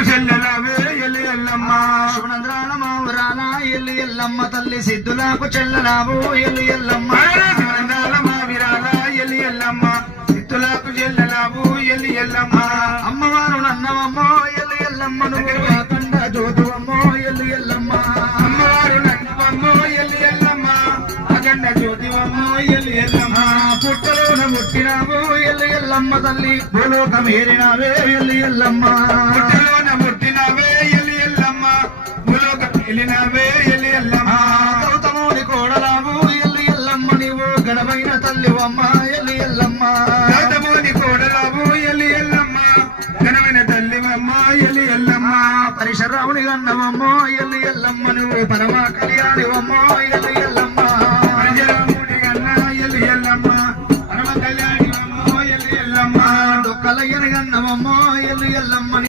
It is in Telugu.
సిద్ధులకు చెల్లెలావే ఎల్లి ఎల్లమ్మ శివనంద్రాల మావురాల ఎల్లు ఎల్లమ్మ తల్లి సిద్ధులకు చెల్లనావు ఎల్లు ఎల్లమ్మ శివనంద్రాల మావిరాల ఎల్లి ఎల్లమ్మ సిద్ధులకు చెల్లెలావు ఎల్లి ఎల్లమ్మ అమ్మవారు నన్నవమ్మో ఎల్లు ఎల్లమ్మ నువ్వు కండ జ్యోతువమ్మో ఎల్లు ఎల్లమ్మ అమ్మవారు నన్నవమ్మో ఎల్లి ఎల్లమ్మ అఖండ జ్యోతివమ్మో ఎల్లి ఎల్లమ్మ పుట్టలోన ముట్టినావు ఎల్లు ఎల్లమ్మ తల్లి భూలోకమేరినావే ఎల్లు ఎల్లమ్మ పుట్టలోన ముట్టినవే ఎల్లి ఎల్లమ్మ భూలోకం వెళ్ళినవే ఎల్లి ఎల్లమ్మ గౌతముని కోడలావు ఎల్లు ఎల్లమ్మ నీవు గడమైన తల్లివమ్మ ఎల్లు ఎల్లమ్మ గౌతముని కోడలావు ఎల్లి ఎల్లమ్మ ఘనమైన తల్లివమ్మ ఎల్లి ఎల్లమ్మ పరిశరావుని గన్నవమ్మో ఎల్లు ఎల్లమ్మ నువ్వు పరమ కళ్యాణివమ్మో ఎల్లు ఎల్లమ్మ పరశురాముడి గన్న ఎల్లి ఎల్లమ్మ పరమ కళ్యాణివమ్మో ఎల్లి ఎల్లమ్మ దొక్కలయ్యని గన్నవమ్మో ఎల్లు ఎల్లమ్మ